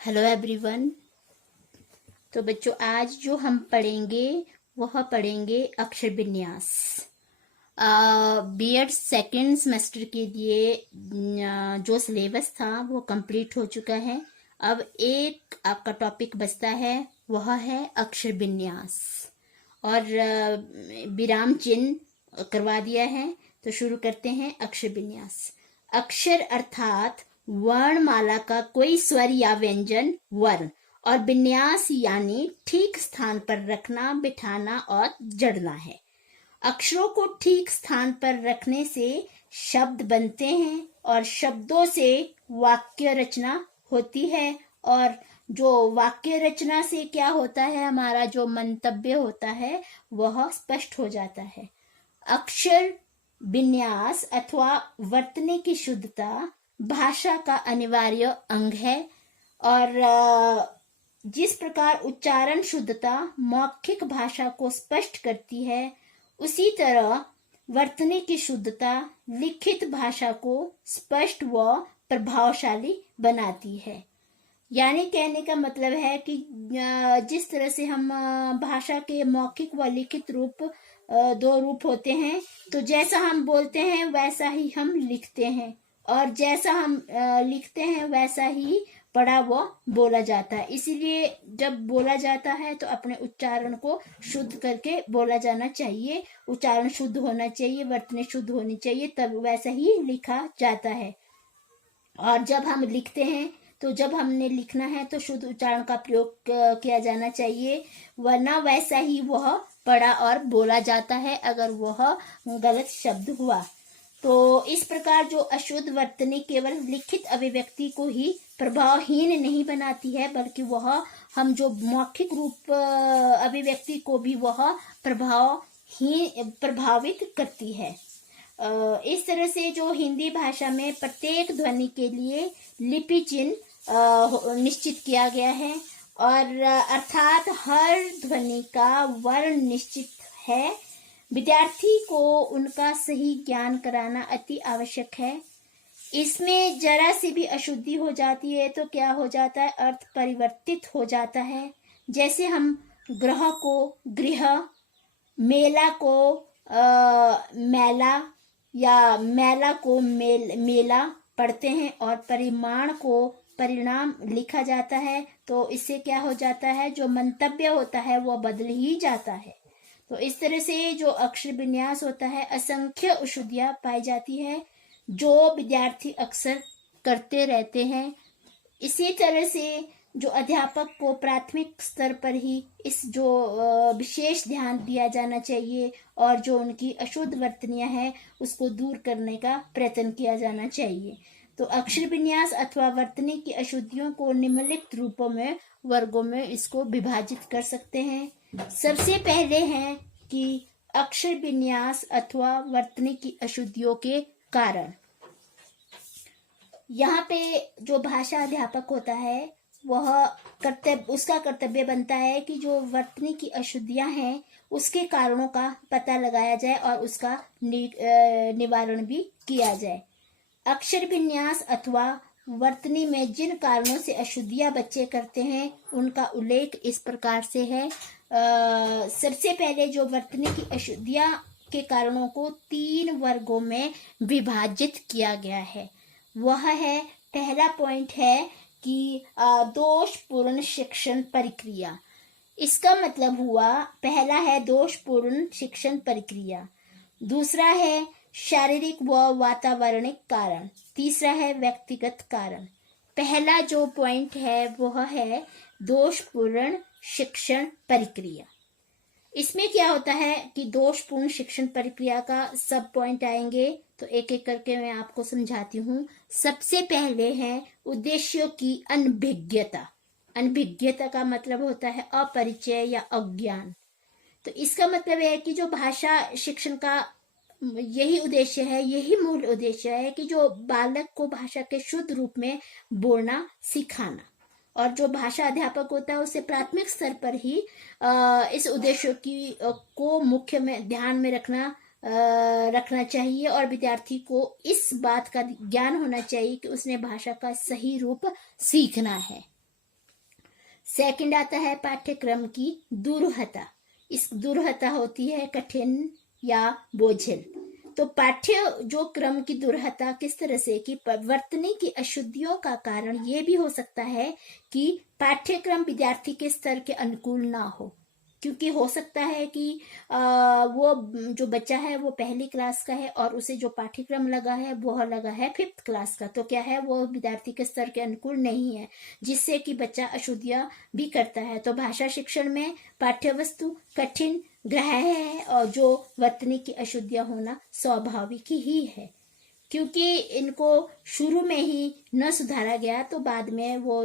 Hello everyone. तो बच्चों, आज जो हम पढ़ेंगे वह पढ़ेंगे अक्षर विन्यास। बीएड सेकेंड सेमेस्टर के लिए जो सिलेबस था वो कंप्लीट हो चुका है। अब एक आपका टॉपिक बचता है, वह है अक्षर विन्यास। और विराम चिन्ह करवा दिया है, तो शुरू करते हैं अक्षर विन्यास। अक्षर अर्थात वर्णमाला का कोई स्वर या व्यंजन वर्ण, और विन्यास यानी ठीक स्थान पर रखना, बिठाना और जड़ना है। अक्षरों को ठीक स्थान पर रखने से शब्द बनते हैं और शब्दों से वाक्य रचना होती है। और जो वाक्य रचना से क्या होता है, हमारा जो मंतव्य होता है वह स्पष्ट हो जाता है। अक्षर विन्यास अथवा वर्तने की शुद्धता भाषा का अनिवार्य अंग है। और जिस प्रकार उच्चारण शुद्धता मौखिक भाषा को स्पष्ट करती है, उसी तरह वर्तने की शुद्धता लिखित भाषा को स्पष्ट व प्रभावशाली बनाती है। यानी कहने का मतलब है कि जिस तरह से हम भाषा के मौखिक व लिखित रूप दो रूप होते हैं, तो जैसा हम बोलते हैं वैसा ही हम लिखते हैं, और जैसा हम लिखते हैं वैसा ही पढ़ा व बोला जाता है। इसीलिए जब बोला जाता है तो अपने उच्चारण को शुद्ध करके बोला जाना चाहिए। उच्चारण शुद्ध होना चाहिए, वर्तने शुद्ध होनी चाहिए, तब वैसा ही लिखा जाता है। और जब हम लिखते हैं तो जब हमने लिखना है तो शुद्ध उच्चारण का प्रयोग किया जाना चाहिए, वरना वैसा ही वह पढ़ा और बोला जाता है अगर वह गलत शब्द हुआ। तो इस प्रकार जो अशुद्ध वर्तनी केवल लिखित अभिव्यक्ति को ही प्रभावहीन नहीं बनाती है, बल्कि वह हम जो मौखिक रूप अभिव्यक्ति को भी वह प्रभावित करती है। इस तरह से जो हिंदी भाषा में प्रत्येक ध्वनि के लिए लिपि चिन्ह निश्चित किया गया है, और अर्थात हर ध्वनि का वर्ण निश्चित है। विद्यार्थी को उनका सही ज्ञान कराना अति आवश्यक है। इसमें जरा सी भी अशुद्धि हो जाती है तो क्या हो जाता है, अर्थ परिवर्तित हो जाता है। जैसे हम ग्रह को गृह, मेला को मैला, या मैला को मेला पढ़ते हैं, और परिमाण को परिणाम लिखा जाता है, तो इससे क्या हो जाता है, जो मंतव्य होता है वह बदल ही जाता है। तो इस तरह से जो अक्षर विन्यास होता है, असंख्य अशुद्धियां पाई जाती है जो विद्यार्थी अक्सर करते रहते हैं। इसी तरह से जो अध्यापक को प्राथमिक स्तर पर ही इस जो विशेष ध्यान दिया जाना चाहिए, और जो उनकी अशुद्ध वर्तनियां हैं उसको दूर करने का प्रयत्न किया जाना चाहिए। तो अक्षर विन्यास अथवा वर्तनी की अशुद्धियों को निम्नलिखित रूपों में, वर्गों में इसको विभाजित कर सकते हैं। सबसे पहले है कि अक्षर विन्यास अथवा वर्तनी की अशुद्धियों के कारण। यहाँ पे जो भाषा अध्यापक होता है वह उसका कर्तव्य बनता है कि जो वर्तनी की अशुद्धियां हैं उसके कारणों का पता लगाया जाए और उसका निवारण भी किया जाए। अक्षर विन्यास अथवा वर्तनी में जिन कारणों से अशुद्धियां बच्चे करते हैं उनका उल्लेख इस प्रकार से है। सबसे पहले जो वर्तनी की अशुद्धियां के कारणों को 3 वर्गों में विभाजित किया गया है। वह है, पहला पॉइंट है कि दोषपूर्ण शिक्षण प्रक्रिया। इसका मतलब हुआ, पहला है दोषपूर्ण शिक्षण प्रक्रिया, दूसरा है शारीरिक व वातावरणिक कारण, तीसरा है व्यक्तिगत कारण। पहला जो पॉइंट है वह है दोषपूर्ण शिक्षण प्रक्रिया। इसमें क्या होता है कि दोषपूर्ण शिक्षण प्रक्रिया का सब पॉइंट आएंगे, तो एक एक करके मैं आपको समझाती हूँ। सबसे पहले है उद्देश्यों की अनभिज्ञता। अनभिज्ञता का मतलब होता है अपरिचय या अज्ञान। तो इसका मतलब है कि जो भाषा शिक्षण का यही उद्देश्य है, यही मूल उद्देश्य है कि जो बालक को भाषा के शुद्ध रूप में बोलना सिखाना, और जो भाषा अध्यापक होता है उसे प्राथमिक स्तर पर ही इस उद्देश्य की को मुख्य में ध्यान में रखना चाहिए, और विद्यार्थी को इस बात का ज्ञान होना चाहिए कि उसने भाषा का सही रूप सीखना है। सेकंड आता है पाठ्यक्रम की दुरूहता। इस दुरूहता होती है कठिन या बोझिल। तो पाठ्य जो क्रम की दुरूहता किस तरह से कि वर्तनी की अशुद्धियों का कारण ये भी हो सकता है कि पाठ्यक्रम विद्यार्थी के स्तर के अनुकूल ना हो, क्योंकि हो सकता है कि वो जो बच्चा है वो पहली क्लास का है और उसे जो पाठ्यक्रम लगा है वो लगा है 5th क्लास का, तो क्या है वो विद्यार्थी के स्तर के अनुकूल नहीं है, जिससे कि बच्चा अशुद्धियां भी करता है। तो भाषा शिक्षण में पाठ्य वस्तु कठिन ग्राह्य है और जो वर्तनी की अशुद्धियां होना स्वाभाविक ही है, क्योंकि इनको शुरू में ही न सुधारा गया तो बाद में वो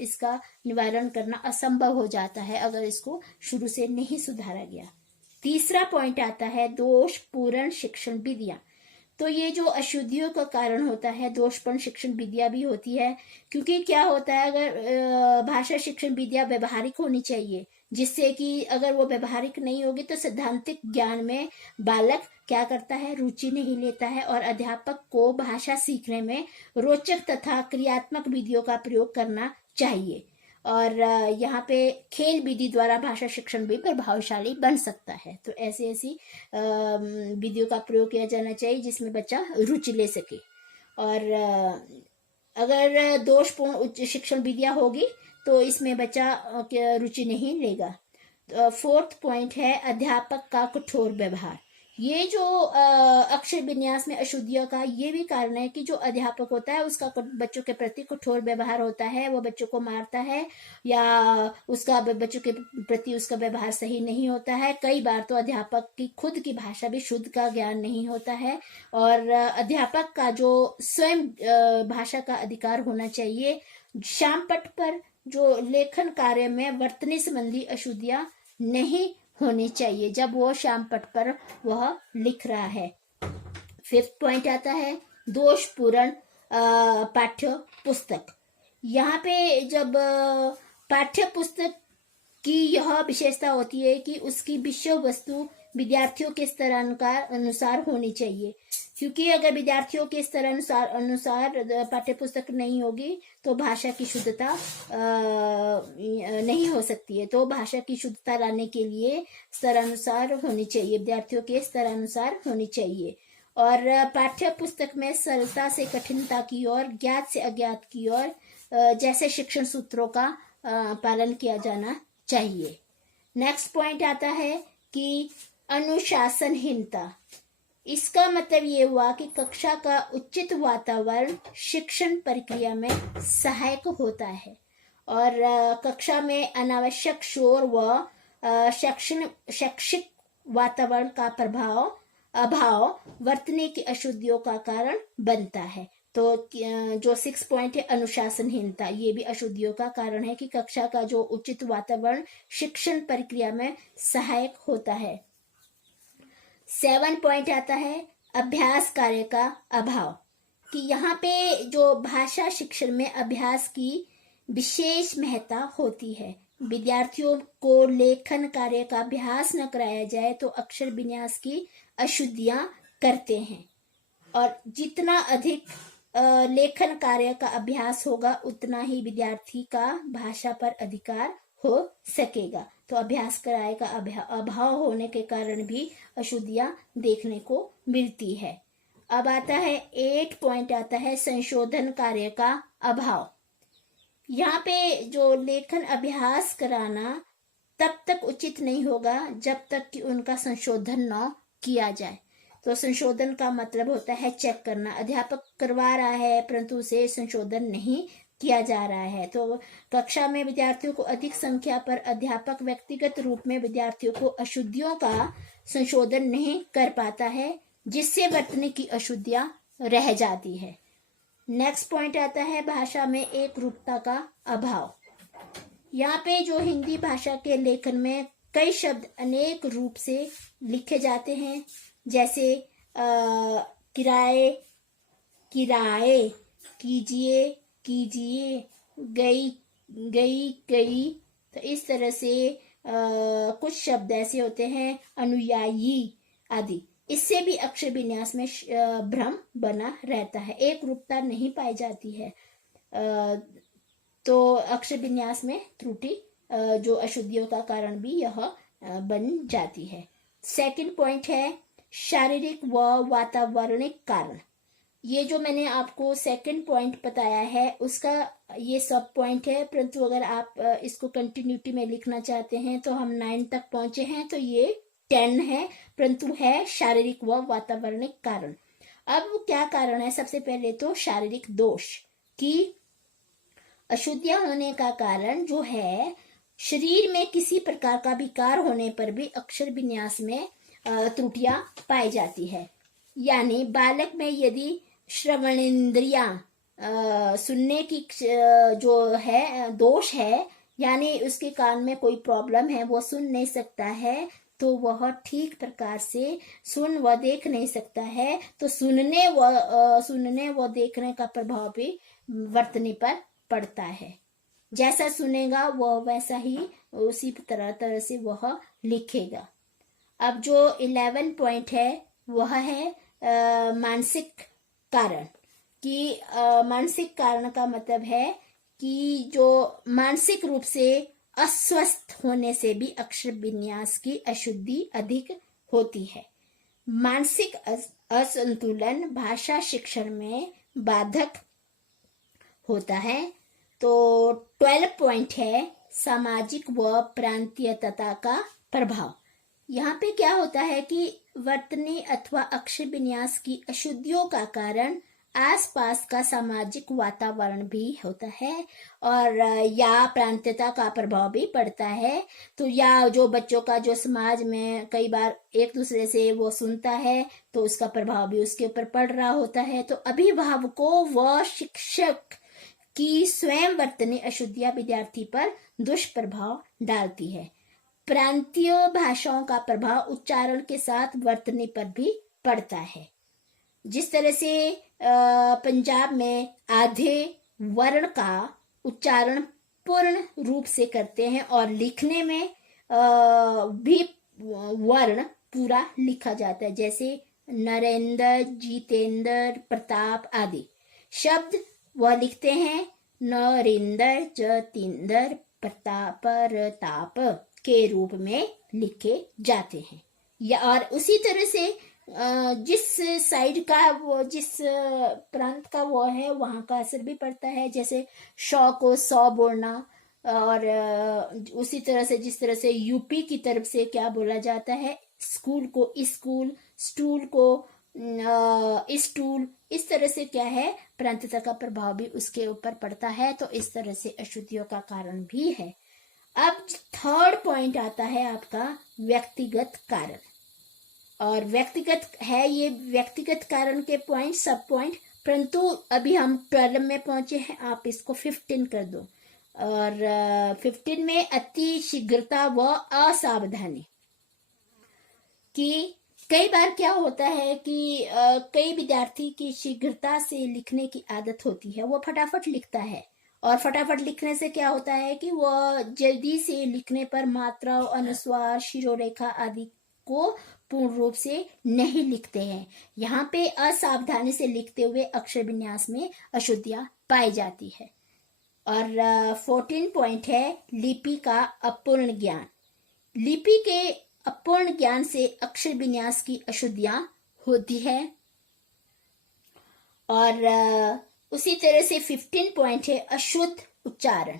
इसका निवारण करना असंभव हो जाता है अगर इसको शुरू से नहीं सुधारा गया। तीसरा पॉइंट आता है दोषपूर्ण शिक्षण विधियां। तो ये जो अशुद्धियों का कारण होता है दोषपूर्ण शिक्षण विद्या भी होती है, क्योंकि क्या होता है अगर भाषा शिक्षण विद्या व्यवहारिक होनी चाहिए, जिससे कि अगर वो व्यवहारिक नहीं होगी तो सैद्धांतिक ज्ञान में बालक क्या करता है, रुचि नहीं लेता है और अध्यापक को भाषा सीखने में रोचक तथा क्रियात्मक विधियों का प्रयोग करना चाहिए। और यहाँ पे खेल विधि द्वारा भाषा शिक्षण भी प्रभावशाली बन सकता है। तो ऐसी विधियों का प्रयोग किया जाना चाहिए जिसमें बच्चा रुचि ले सके। और अगर दोषपूर्ण उच्च शिक्षण विधियां होगी तो इसमें बच्चा रुचि नहीं लेगा। फोर्थ पॉइंट है अध्यापक का कठोर व्यवहार। ये जो अक्षर विन्यास में अशुद्धियों का ये भी कारण है कि जो अध्यापक होता है उसका बच्चों के प्रति कठोर व्यवहार होता है, वो बच्चों को मारता है या उसका बच्चों के प्रति उसका व्यवहार सही नहीं होता है। कई बार तो अध्यापक की खुद की भाषा भी शुद्ध का ज्ञान नहीं होता है और अध्यापक का जो स्वयं भाषा का अधिकार होना चाहिए। श्यामपट्ट पर जो लेखन कार्य में वर्तनी संबंधी अशुद्धियां नहीं होनी चाहिए जब वो श्यामपट्ट पर वह लिख रहा है। फिफ्थ पॉइंट आता है दोषपूर्ण पाठ्य पुस्तक। यहाँ पे जब पाठ्य पुस्तक की यह विशेषता होती है कि उसकी विषय वस्तु विद्यार्थियों के स्तर अनुसार होनी चाहिए, क्योंकि अगर विद्यार्थियों के स्तर अनुसार पाठ्य पुस्तक नहीं होगी तो भाषा की शुद्धता नहीं हो सकती है। तो भाषा की शुद्धता लाने के लिए स्तर अनुसार होनी चाहिए, विद्यार्थियों के स्तर अनुसार होनी चाहिए। और पाठ्य पुस्तक में सरलता से कठिनता की ओर, ज्ञात से अज्ञात की ओर जैसे शिक्षण सूत्रों का पालन किया जाना चाहिए। नेक्स्ट पॉइंट आता है कि अनुशासनहीनता। इसका मतलब ये हुआ कि कक्षा का उचित वातावरण शिक्षण प्रक्रिया में सहायक होता है और कक्षा में अनावश्यक शोर व शैक्षिक वातावरण का अभाव वर्तनी की अशुद्धियों का कारण बनता है। तो जो 6 पॉइंट है अनुशासनहीनता, ये भी अशुद्धियों का कारण है कि कक्षा का जो उचित वातावरण शिक्षण प्रक्रिया में सहायक होता है। 7 पॉइंट आता है अभ्यास कार्य का अभाव, कि यहाँ पे जो भाषा शिक्षण में अभ्यास की विशेष महत्ता होती है। विद्यार्थियों को लेखन कार्य का अभ्यास न कराया जाए तो अक्षर विन्यास की अशुद्धियां करते हैं और जितना अधिक लेखन कार्य का अभ्यास होगा उतना ही विद्यार्थी का भाषा पर अधिकार हो सकेगा। तो अभ्यास कराए का अभाव होने के कारण भी अशुद्धियां देखने को मिलती है। अब आता है 8 पॉइंट आता है संशोधन कार्य का अभाव। यहाँ पे जो लेखन अभ्यास कराना तब तक उचित नहीं होगा जब तक कि उनका संशोधन न किया जाए। तो संशोधन का मतलब होता है चेक करना। अध्यापक करवा रहा है परंतु उसे संशोधन नहीं किया जा रहा है। तो कक्षा में विद्यार्थियों को अधिक संख्या पर अध्यापक व्यक्तिगत रूप में विद्यार्थियों को अशुद्धियों का संशोधन नहीं कर पाता है, जिससे वर्तनी की अशुद्धियां रह जाती है। नेक्स्ट पॉइंट आता है भाषा में एक रूपता का अभाव। यहाँ पे जो हिंदी भाषा के लेखन में कई शब्द अनेक रूप से लिखे जाते हैं, जैसे किराए, किराए, कीजिए, कीजिए, गई, गई, गई। तो इस तरह से कुछ शब्द ऐसे होते हैं, अनुयायी आदि। इससे भी अक्षर विन्यास में भ्रम बना रहता है, एक रूपता नहीं पाई जाती है। तो अक्षर विन्यास में त्रुटि जो अशुद्धियों का कारण भी यह बन जाती है। सेकंड पॉइंट है शारीरिक व वातावरणिक कारण। ये जो मैंने आपको सेकंड पॉइंट बताया है उसका ये सब पॉइंट है, परंतु अगर आप इसको कंटिन्यूटी में लिखना चाहते हैं तो हम 9 तक पहुंचे हैं, तो ये 10 है, परंतु है शारीरिक व वातावरणिक कारण। अब क्या कारण है? सबसे पहले तो शारीरिक दोष की अशुद्धियां होने का कारण जो है, शरीर में किसी प्रकार का विकार होने पर भी अक्षर विन्यास में त्रुटियां पाई जाती है। यानी बालक में यदि श्रवणेन्द्रिया सुनने की जो है दोष है, यानी उसके कान में कोई प्रॉब्लम है, वो सुन नहीं सकता है, तो वह ठीक प्रकार से सुन व देख नहीं सकता है, तो सुनने व देखने का प्रभाव भी वर्तनी पर पड़ता है। जैसा सुनेगा वह वैसा ही उसी तरह से वह लिखेगा। अब जो 11 पॉइंट है वह है मानसिक कारण। कि मानसिक कारण का मतलब है कि जो मानसिक रूप से अस्वस्थ होने से भी अक्षर विन्यास की अशुद्धि अधिक होती है। मानसिक असंतुलन भाषा शिक्षण में बाधक होता है। तो 12 पॉइंट है सामाजिक व प्रांतीयता का प्रभाव। यहाँ पे क्या होता है कि वर्तनी अथवा अक्षर विन्यास की अशुद्धियों का कारण आसपास का सामाजिक वातावरण भी होता है, और या प्रांतीयता का प्रभाव भी पड़ता है। तो या जो बच्चों का जो समाज में कई बार एक दूसरे से वो सुनता है, तो उसका प्रभाव भी उसके ऊपर पड़ रहा होता है। तो अभिभावकों व शिक्षक की स्वयं वर्तनी अशुद्धियां विद्यार्थी पर दुष्प्रभाव डालती है। प्रांतीय भाषाओं का प्रभाव उच्चारण के साथ वर्तनी पर भी पड़ता है। जिस तरह से पंजाब में आधे वर्ण का उच्चारण पूर्ण रूप से करते हैं और लिखने में भी वर्ण पूरा लिखा जाता है, जैसे नरेंद्र, जितेंद्र, प्रताप आदि शब्द वह लिखते हैं नरेंद्र, जतेंद्र, प्रताप, ताप के रूप में लिखे जाते हैं। या और उसी तरह से जिस साइड का वो जिस प्रांत का वो है वहाँ का असर भी पड़ता है। जैसे शौ को सौ बोलना, और उसी तरह से जिस तरह से यूपी की तरफ से क्या बोला जाता है, स्कूल को स्कूल, स्टूल को स्टूल, इस तरह से क्या है प्रांतीयता का प्रभाव भी उसके ऊपर पड़ता है। तो इस तरह से अशुद्धियों का कारण भी है। अब थर्ड पॉइंट आता है आपका व्यक्तिगत कारण, और व्यक्तिगत है ये व्यक्तिगत कारण के पॉइंट सब पॉइंट, परंतु अभी हम 12 में पहुंचे हैं, आप इसको 15 कर दो। और 15 में अति शीघ्रता व असावधानी। कि कई बार क्या होता है कि कई विद्यार्थी की शीघ्रता से लिखने की आदत होती है, वो फटाफट लिखता है, और फटाफट लिखने से क्या होता है कि वह जल्दी से लिखने पर मात्रा, अनुस्वार, शिरोरेखा आदि को पूर्ण रूप से नहीं लिखते हैं। यहाँ पे असावधानी से लिखते हुए अक्षर विन्यास में अशुद्धियां पाई जाती है। और 14 पॉइंट है लिपि का अपूर्ण ज्ञान। लिपि के अपूर्ण ज्ञान से अक्षर विन्यास की अशुद्धियां होती है। और उसी तरह से 15 पॉइंट है अशुद्ध उच्चारण।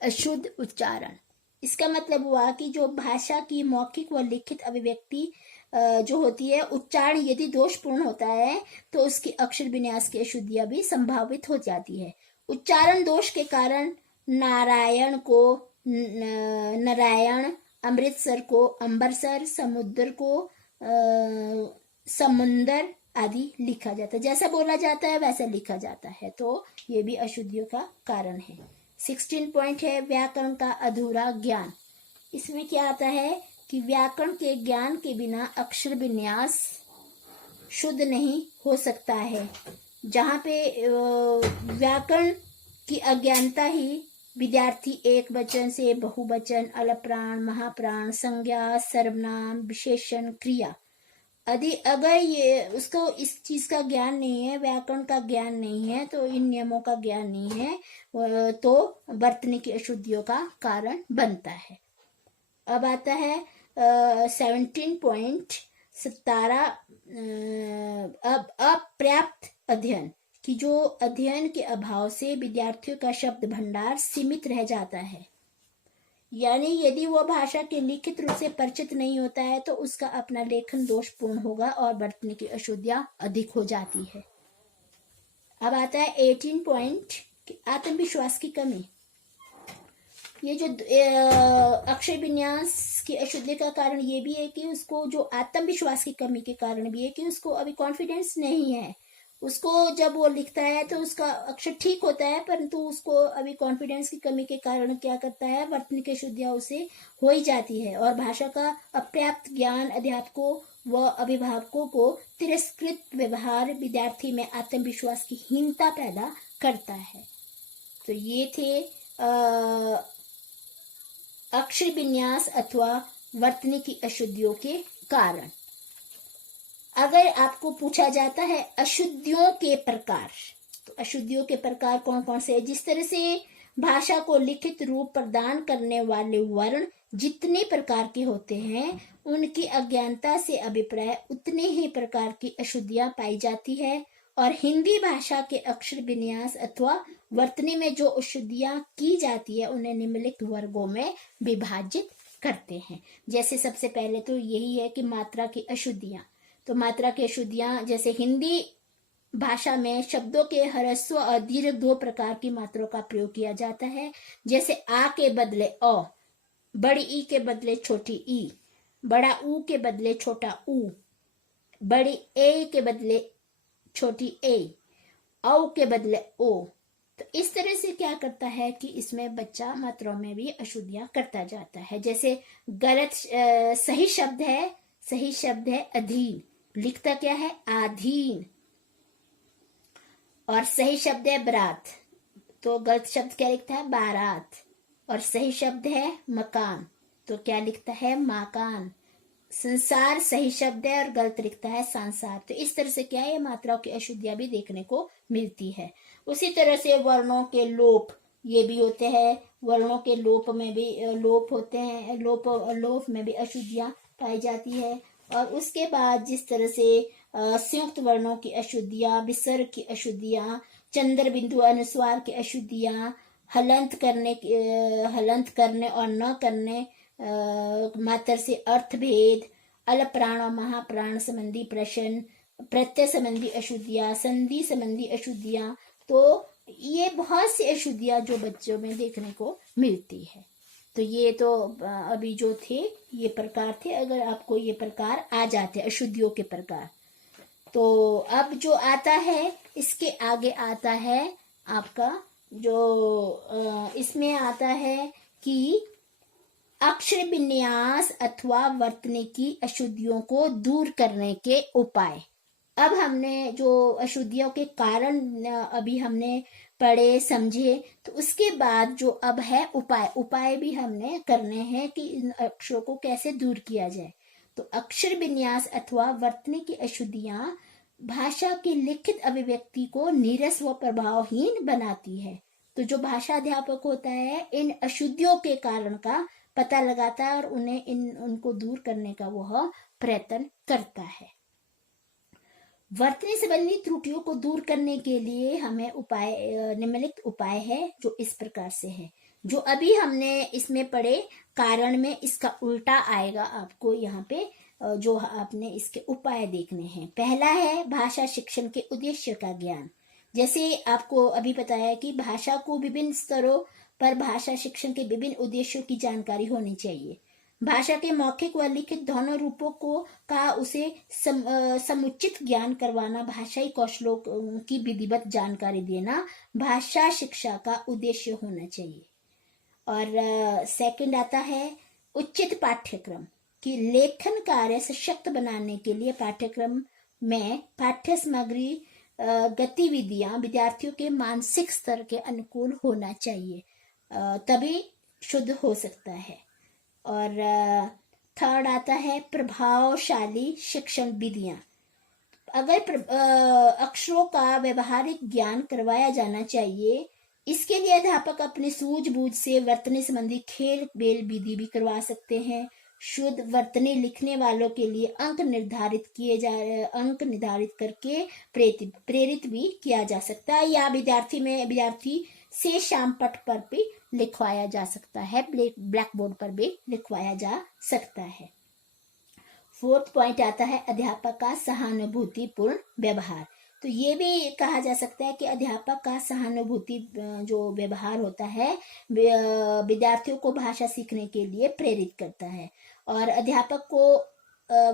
अशुद्ध उच्चारण इसका मतलब हुआ कि जो भाषा की मौखिक व लिखित अभिव्यक्ति जो होती है, उच्चारण यदि दोषपूर्ण होता है तो उसकी अक्षर विन्यास की अशुद्धियां भी संभावित हो जाती है। उच्चारण दोष के कारण नारायण को नारायण, अमृतसर को अम्बरसर, समुद्र को समुंदर आदि लिखा जाता है। जैसा बोला जाता है वैसा लिखा जाता है, तो ये भी अशुद्धियों का कारण है। 16 पॉइंट है व्याकरण का अधूरा ज्ञान। इसमें क्या आता है कि व्याकरण के ज्ञान के बिना अक्षर विन्यास शुद्ध नहीं हो सकता है। जहाँ पे व्याकरण की अज्ञानता ही विद्यार्थी एक वचन से बहुवचन, अलप्राण, महाप्राण, संज्ञा, सर्वनाम, विशेषण, क्रिया अगर ये उसको इस चीज का ज्ञान नहीं है, व्याकरण का ज्ञान नहीं है, तो इन नियमों का ज्ञान नहीं है, तो बर्तने की अशुद्धियों का कारण बनता है। अब आता है 17.17 अब अपर्याप्त अध्ययन कि जो अध्ययन के अभाव से विद्यार्थियों का शब्द भंडार सीमित रह जाता है। यानी यदि वो भाषा के लिखित रूप से परिचित नहीं होता है तो उसका अपना लेखन दोषपूर्ण होगा और बर्तने की अशुद्धियां अधिक हो जाती है। अब आता है 18 पॉइंट आत्मविश्वास की कमी। ये जो अक्षर विन्यास की अशुद्धि का कारण ये भी है कि उसको जो आत्मविश्वास की कमी के कारण भी है कि उसको अभी कॉन्फिडेंस नहीं है। उसको जब वो लिखता है तो उसका अक्षर ठीक होता है, परंतु उसको अभी कॉन्फिडेंस की कमी के कारण क्या करता है, वर्तनी की अशुद्धियां उसे हो ही जाती है और भाषा का अपर्याप्त ज्ञान अध्यापकों व अभिभावकों को तिरस्कृत व्यवहार विद्यार्थी में आत्मविश्वास की हीनता पैदा करता है। तो ये थे अक्षर विन्यास अथवा वर्तनी की अशुद्धियों के कारण। अगर आपको पूछा जाता है अशुद्धियों के प्रकार, तो अशुद्धियों के प्रकार कौन कौन से हैं? जिस तरह से भाषा को लिखित रूप प्रदान करने वाले वर्ण जितने प्रकार के होते हैं, उनकी अज्ञानता से अभिप्राय उतने ही प्रकार की अशुद्धियां पाई जाती है और हिंदी भाषा के अक्षर विन्यास अथवा वर्तनी में जो अशुद्धियां की जाती है उन्हें निम्नलिखित वर्गों में विभाजित करते हैं। जैसे सबसे पहले तो यही है कि मात्रा की अशुद्धियां। तो मात्रा की अशुद्धियां जैसे हिंदी भाषा में शब्दों के ह्रस्व और दीर्घ दो प्रकार की मात्रों का प्रयोग किया जाता है। जैसे आ के बदले अ, बड़ी ई के बदले छोटी ई, बड़ा ऊ के बदले छोटा ऊ, बड़ी ए के बदले छोटी ए, औ के बदले ओ। तो इस तरह से क्या करता है कि इसमें बच्चा मात्राओं में भी अशुद्धियां करता जाता है। जैसे गलत सही शब्द है अधीन, लिखता क्या है आधीन। और सही शब्द है बरात, तो गलत शब्द क्या लिखता है बारात। और सही शब्द है मकान, तो क्या लिखता है माकान। संसार सही शब्द है और गलत लिखता है संसार। तो इस तरह से क्या है, मात्राओं की अशुद्धियां भी देखने को मिलती है। उसी तरह से वर्णों के लोप ये भी होते हैं। वर्णों के लोप में भी लोप होते हैं, लोप में भी अशुद्धियां पाई जाती है। और उसके बाद जिस तरह से संयुक्त वर्णों की अशुद्धियां, विसर्ग की अशुद्धियां, चंद्र बिंदु अनुस्वार की अशुद्धियां, हलंत करने और न करने मात्र से अर्थ भेद, अल प्राण और महाप्राण संबंधी प्रश्न, प्रत्यय संबंधी अशुद्धियां, संधि संबंधी अशुद्धियां। तो ये बहुत सी अशुद्धियां जो बच्चों में देखने को मिलती है। तो ये तो अभी जो थे ये प्रकार थे। अगर आपको ये प्रकार आ जाते अशुद्धियों के प्रकार, तो अब जो आता है इसके आगे आता है आपका जो इसमें आता है कि अक्षर विन्यास अथवा वर्तनी की अशुद्धियों को दूर करने के उपाय। अब हमने जो अशुद्धियों के कारण अभी हमने पढ़े समझे, तो उसके बाद जो अब है उपाय भी हमने करने हैं कि इन अक्षरों को कैसे दूर किया जाए। तो अक्षर विन्यास अथवा वर्तनी की अशुद्धियां भाषा के लिखित अभिव्यक्ति को नीरस व प्रभावहीन बनाती है। तो जो भाषा अध्यापक होता है इन अशुद्धियों के कारण का पता लगाता है और उनको दूर करने का वह प्रयत्न करता है। वर्तनी संबंधी त्रुटियों को दूर करने के लिए हमें निम्नलिखित उपाय है जो इस प्रकार से है। जो अभी हमने इसमें पढ़े कारण में इसका उल्टा आएगा आपको यहाँ पे, जो आपने इसके उपाय देखने हैं। पहला है भाषा शिक्षण के उद्देश्य का ज्ञान। जैसे आपको अभी बताया कि भाषा को विभिन्न स्तरों पर भाषा शिक्षण के विभिन्न उद्देश्यों की जानकारी होनी चाहिए। भाषा के मौखिक व लिखित दोनों रूपों का उसे समुचित ज्ञान करवाना, भाषाई कौशलों की विधिवत जानकारी देना भाषा शिक्षा का उद्देश्य होना चाहिए। और सेकंड आता है उचित पाठ्यक्रम कि लेखन कार्य सशक्त बनाने के लिए पाठ्यक्रम में पाठ्य सामग्री गतिविधियां विद्यार्थियों के मानसिक स्तर के अनुकूल होना चाहिए, तभी शुद्ध हो सकता है। और थर्ड आता है प्रभावशाली शिक्षण विधियां। अगर अक्षरों का व्यवहारिक ज्ञान करवाया जाना चाहिए, इसके लिए अध्यापक अपनी सूझबूझ से वर्तनी संबंधी खेल बेल विधि भी करवा सकते हैं। शुद्ध वर्तनी लिखने वालों के लिए अंक निर्धारित करके प्रेरित भी किया जा सकता है, या विद्यार्थी से शाम पट पर भी लिखवाया जा सकता है, ब्लैक बोर्ड पर भी लिखवाया जा सकता है। फोर्थ पॉइंट आता है अध्यापक का सहानुभूतिपूर्ण व्यवहार। तो ये भी कहा जा सकता है कि अध्यापक का सहानुभूति जो व्यवहार होता है विद्यार्थियों को भाषा सीखने के लिए प्रेरित करता है, और अध्यापक को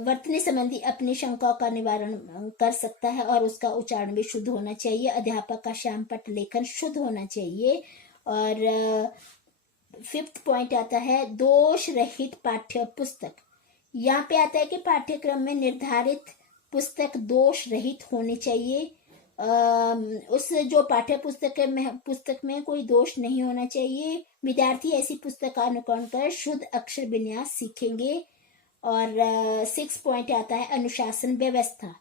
वर्तनी संबंधी अपनी शंकाओं का निवारण कर सकता है, और उसका उच्चारण भी शुद्ध होना चाहिए। अध्यापक का श्यामपट्ट लेखन शुद्ध होना चाहिए। और फिफ्थ पॉइंट आता है दोष रहित पाठ्य पुस्तक। यहाँ पे आता है कि पाठ्यक्रम में निर्धारित पुस्तक दोष रहित होनी चाहिए। उस जो पाठ्य पुस्तक में कोई दोष नहीं होना चाहिए। विद्यार्थी ऐसी पुस्तक का अनुकरण कर शुद्ध अक्षर विन्यास सीखेंगे। और 6 पॉइंट आता है अनुशासन व्यवस्था,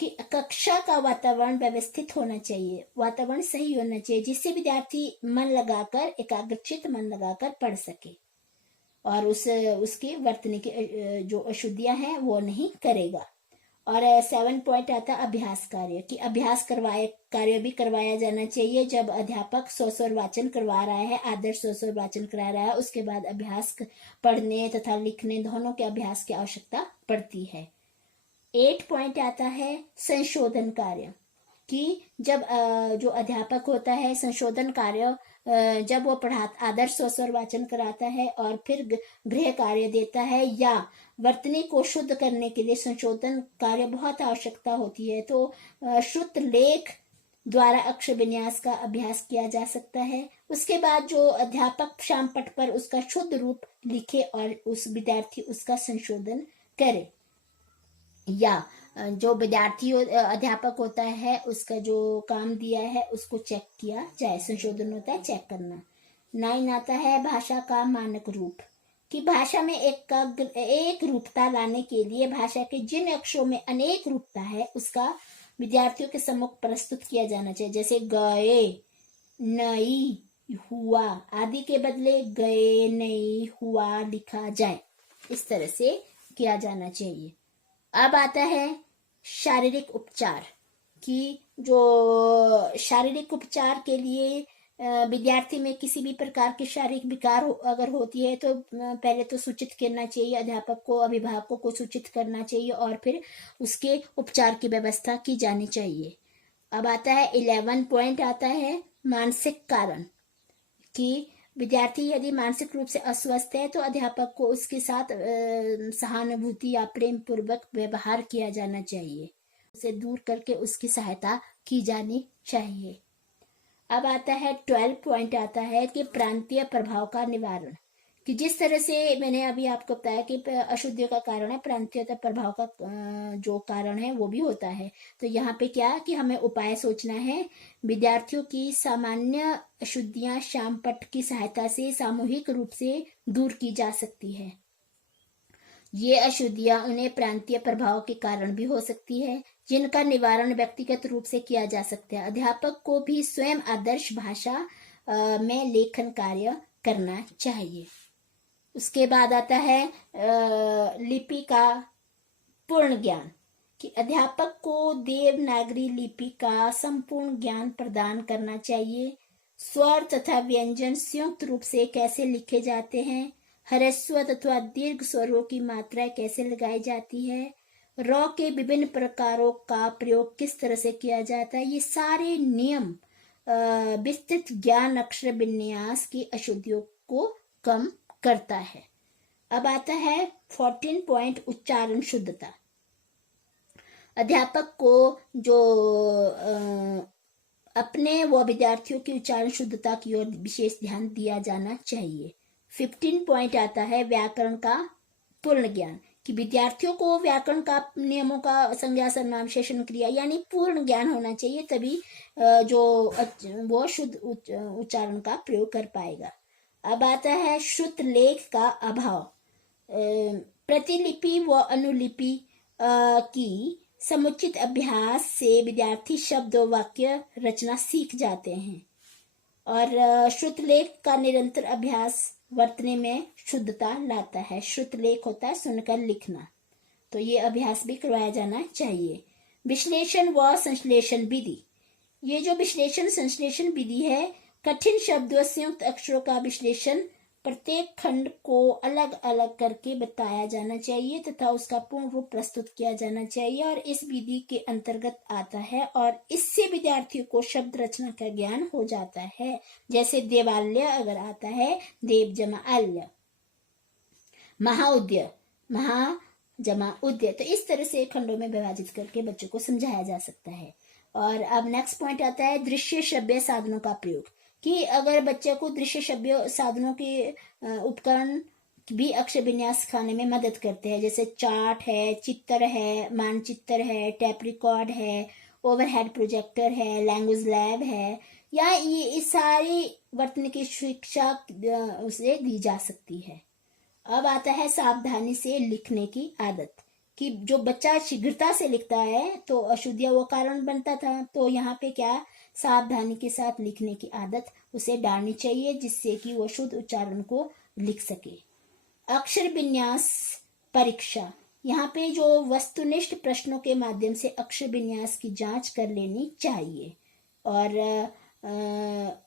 कि कक्षा का वातावरण व्यवस्थित होना चाहिए, वातावरण सही होना चाहिए, जिससे विद्यार्थी मन लगाकर एकाग्रचित मन लगाकर पढ़ सके और उसकी वर्तनी की जो अशुद्धियां हैं वो नहीं करेगा। और 7 पॉइंट आता है अभ्यास कार्य, कि अभ्यास कार्य भी करवाया जाना चाहिए। जब अध्यापक स्वर वाचन करवा रहा है, आदर्श स्वर वाचन करा रहा है, उसके बाद अभ्यास पढ़ने तथा लिखने दोनों के अभ्यास की आवश्यकता पड़ती है। 8 पॉइंट आता है संशोधन कार्य, कि जब जो अध्यापक होता है संशोधन कार्य जब वो आदर्श स्वर वाचन कराता है और फिर गृह कार्य देता है या वर्तनी को शुद्ध करने के लिए संशोधन कार्य बहुत आवश्यकता होती है, तो श्रुत लेख द्वारा अक्षर विन्यास का अभ्यास किया जा सकता है। उसके बाद जो अध्यापक श्यामपट्ट पर उसका शुद्ध रूप लिखे और उस विद्यार्थी उसका संशोधन करे, या जो विद्यार्थी अध्यापक होता है उसका जो काम दिया है उसको चेक किया जाए, संशोधन होता है चेक करना। 9 आता है भाषा का मानक रूप, कि भाषा में एक रूपता लाने के लिए भाषा के जिन अक्षरों में अनेक रूपता है उसका विद्यार्थियों के सम्मुख प्रस्तुत किया जाना चाहिए। जैसे गए, नई, हुआ आदि के बदले गए, नई, हुआ लिखा जाए, इस तरह से किया जाना चाहिए। अब आता है शारीरिक उपचार, कि जो शारीरिक उपचार के लिए विद्यार्थी में किसी भी प्रकार की शारीरिक विकार अगर होती है तो पहले तो सूचित करना चाहिए, अध्यापक को अभिभावकों को सूचित करना चाहिए और फिर उसके उपचार की व्यवस्था की जानी चाहिए। अब आता है 11 पॉइंट आता है मानसिक कारण, कि विद्यार्थी यदि मानसिक रूप से अस्वस्थ है तो अध्यापक को उसके साथ सहानुभूति या प्रेम पूर्वक व्यवहार किया जाना चाहिए, उसे दूर करके उसकी सहायता की जानी चाहिए। अब आता है 12 पॉइंट आता है कि प्रांतीय प्रभाव का निवारण, कि जिस तरह से मैंने अभी आपको बताया कि अशुद्धियों का कारण है, प्रांतीयता प्रभाव का जो कारण है वो भी होता है। तो यहाँ पे क्या कि हमें उपाय सोचना है। विद्यार्थियों की सामान्य अशुद्धियां श्यामपट्ट की सहायता से सामूहिक रूप से दूर की जा सकती है। ये अशुद्धियां उन्हें प्रांतीय प्रभाव के कारण भी हो सकती है, जिनका निवारण व्यक्तिगत रूप से किया जा सकता है। अध्यापक को भी स्वयं आदर्श भाषा में लेखन कार्य करना चाहिए। उसके बाद आता है लिपि का पूर्ण ज्ञान, कि अध्यापक को देवनागरी लिपि का संपूर्ण ज्ञान प्रदान करना चाहिए। स्वर तथा व्यंजन संयुक्त रूप से कैसे लिखे जाते हैं, ह्रस्व तथा दीर्घ स्वरों की मात्रा कैसे लगाई जाती है, र के विभिन्न प्रकारों का प्रयोग किस तरह से किया जाता है, ये सारे नियम विस्तृत ज्ञान अक्षर विन्यास की अशुद्धियों को कम करता है। अब आता है 14 पॉइंट उच्चारण शुद्धता। अध्यापक को जो अपने व विद्यार्थियों की उच्चारण शुद्धता की ओर विशेष ध्यान दिया जाना चाहिए। 15 पॉइंट आता है व्याकरण का पूर्ण ज्ञान, कि विद्यार्थियों को व्याकरण का नियमों का संज्ञा सर्वनाम शेषण क्रिया यानी पूर्ण ज्ञान होना चाहिए, तभी वो शुद्ध उच्चारण का प्रयोग कर पाएगा। अब आता है श्रुत लेख का अभाव, प्रतिलिपि व अनुलिपि की समुचित अभ्यास से विद्यार्थी शब्द व वाक्य रचना सीख जाते हैं और श्रुतलेख का निरंतर अभ्यास वर्तने में शुद्धता लाता है। श्रुतलेख होता है सुनकर लिखना, तो ये अभ्यास भी करवाया जाना चाहिए। विश्लेषण व संश्लेषण विधि, ये जो विश्लेषण संश्लेषण विधि है, कठिन शब्दों संयुक्त अक्षरों का विश्लेषण प्रत्येक खंड को अलग अलग करके बताया जाना चाहिए तथा उसका पूर्ण रूप प्रस्तुत किया जाना चाहिए और इस विधि के अंतर्गत आता है और इससे विद्यार्थियों को शब्द रचना का ज्ञान हो जाता है। जैसे देवालय अगर आता है, देव जमा आल्य, महाउद्य, महा जमा उद्य, तो इस तरह से खंडों में विभाजित करके बच्चों को समझाया जा सकता है। और अब नेक्स्ट पॉइंट आता है दृश्य श्रव्य साधनों का प्रयोग, कि अगर बच्चे को दृश्य श्रव्य साधनों के उपकरण भी अक्षर विन्यास सिखाने में मदद करते हैं, जैसे चार्ट है, चित्र है, मानचित्र है, टैप रिकॉर्ड है, ओवरहेड प्रोजेक्टर है, लैंग्वेज लैब है, या ये सारी वर्तन की शिक्षा उसे दी जा सकती है। अब आता है सावधानी से लिखने की आदत, कि जो बच्चा शीघ्रता से लिखता है तो अशुद्धियां वो कारण बनता था, तो यहाँ पे क्या सावधानी के साथ लिखने की आदत उसे डालनी चाहिए जिससे कि वो शुद्ध उच्चारण को लिख सके। अक्षर विन्यास परीक्षा, यहाँ पे जो वस्तुनिष्ठ प्रश्नों के माध्यम से अक्षर विन्यास की जांच कर लेनी चाहिए। और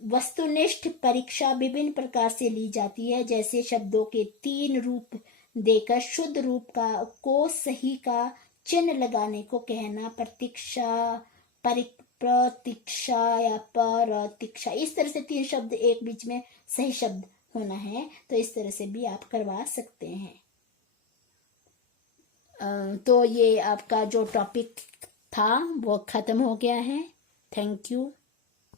वस्तुनिष्ठ परीक्षा विभिन्न प्रकार से ली जाती है, जैसे शब्दों के 3 रूप देकर शुद्ध रूप का को सही का चिन्ह लगाने को कहना, प्रतीक्षा, प्रतीक्षा या प्रतीक्षा, इस तरह से 3 शब्द एक बीच में सही शब्द होना है, तो इस तरह से भी आप करवा सकते हैं। तो ये आपका जो टॉपिक था वो खत्म हो गया है। Thank you.